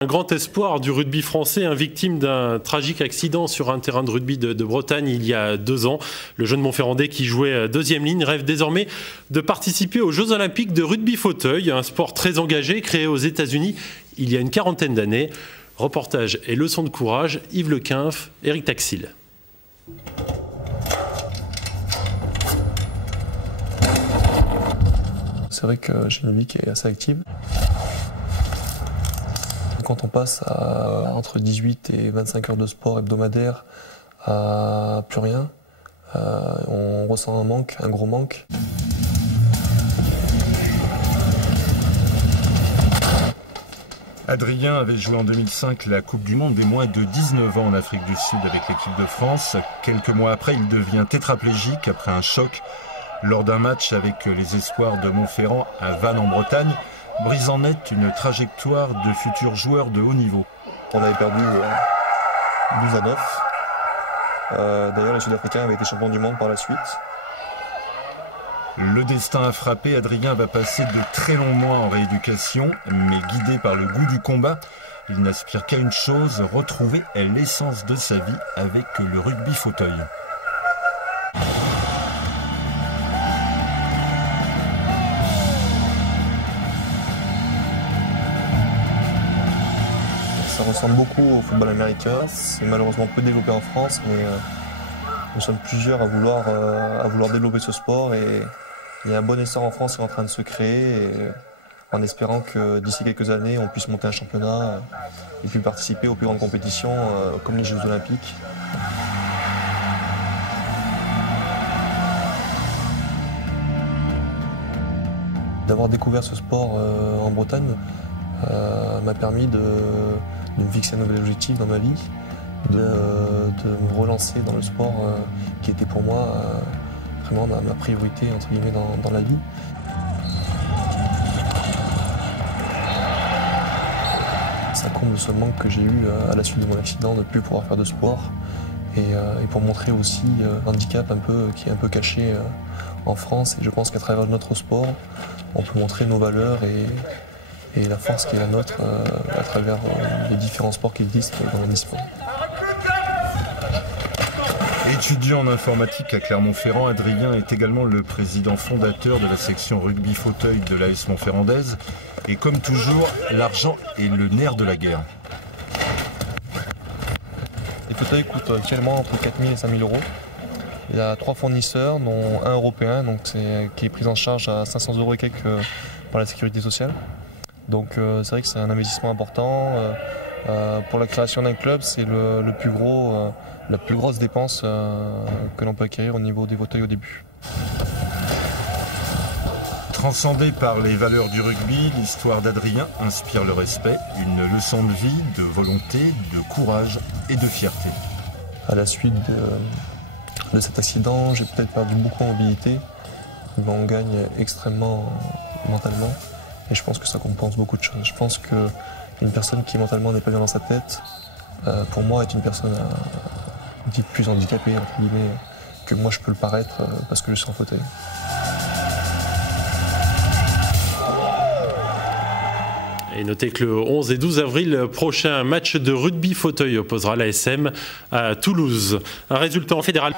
Un grand espoir du rugby français, victime d'un tragique accident sur un terrain de rugby de Bretagne il y a 2 ans. Le jeune Montferrandais qui jouait deuxième ligne rêve désormais de participer aux Jeux Olympiques de rugby fauteuil, un sport très engagé créé aux États-Unis il y a une quarantaine d'années. Reportage et leçons de courage, Yves Lequinf, Éric Taxil. C'est vrai que j'ai une vie qui est assez active. Quand on passe à entre 18 et 25 heures de sport hebdomadaire à plus rien, on ressent un manque, un gros manque. Adrien avait joué en 2005 la Coupe du Monde des moins de 19 ans en Afrique du Sud avec l'équipe de France. Quelques mois après, il devient tétraplégique après un choc lors d'un match avec les espoirs de Montferrand à Vannes en Bretagne, brisant net une trajectoire de futurs joueurs de haut niveau. On avait perdu 12 à 9. D'ailleurs, les Sud-Africains avaient été champions du monde par la suite. Le destin a frappé, Adrien va passer de très longs mois en rééducation, mais guidé par le goût du combat, il n'aspire qu'à une chose, retrouver l'essence de sa vie avec le rugby fauteuil. Ça ressemble beaucoup au football américain, c'est malheureusement peu développé en France, mais nous sommes plusieurs à vouloir développer ce sport et il y a un bon essor en France qui est en train de se créer et en espérant que d'ici quelques années on puisse monter un championnat et puis participer aux plus grandes compétitions comme les Jeux Olympiques. D'avoir découvert ce sport en Bretagne m'a permis de me fixer un nouvel objectif dans ma vie, de me relancer dans le sport qui était pour moi vraiment ma priorité entre guillemets dans la vie. Ça comble ce manque que j'ai eu à la suite de mon accident de ne plus pouvoir faire de sport et pour montrer aussi l'handicap qui est un peu caché en France. Et je pense qu'à travers notre sport, on peut montrer nos valeurs et la force qui est la nôtre à travers les différents sports qui existent dans l'omnisport. Étudiant en informatique à Clermont-Ferrand, Adrien est également le président fondateur de la section rugby fauteuil de l'AS Montferrandaise. Et comme toujours, l'argent est le nerf de la guerre. Les fauteuils coûtent actuellement entre 4 000 et 5 000 euros. Il y a 3 fournisseurs, dont un européen qui est pris en charge à 500 euros et quelques par la sécurité sociale. Donc c'est vrai que c'est un investissement important. Pour la création d'un club, c'est la plus grosse dépense que l'on peut acquérir au niveau des fauteuils au début. Transcendé par les valeurs du rugby, l'histoire d'Adrien inspire le respect, une leçon de vie, de volonté, de courage et de fierté. À la suite de cet accident, j'ai peut-être perdu beaucoup en mobilité, mais on gagne extrêmement mentalement. Et je pense que ça compense beaucoup de choses. Je pense qu'une personne qui mentalement n'est pas bien dans sa tête, pour moi, est une personne dite plus handicapée, entre guillemets, que moi je peux le paraître parce que je suis en fauteuil. Et notez que le 11 et 12 avril prochain, match de rugby fauteuil opposera l'ASM à Toulouse. Un résultat en fédéral.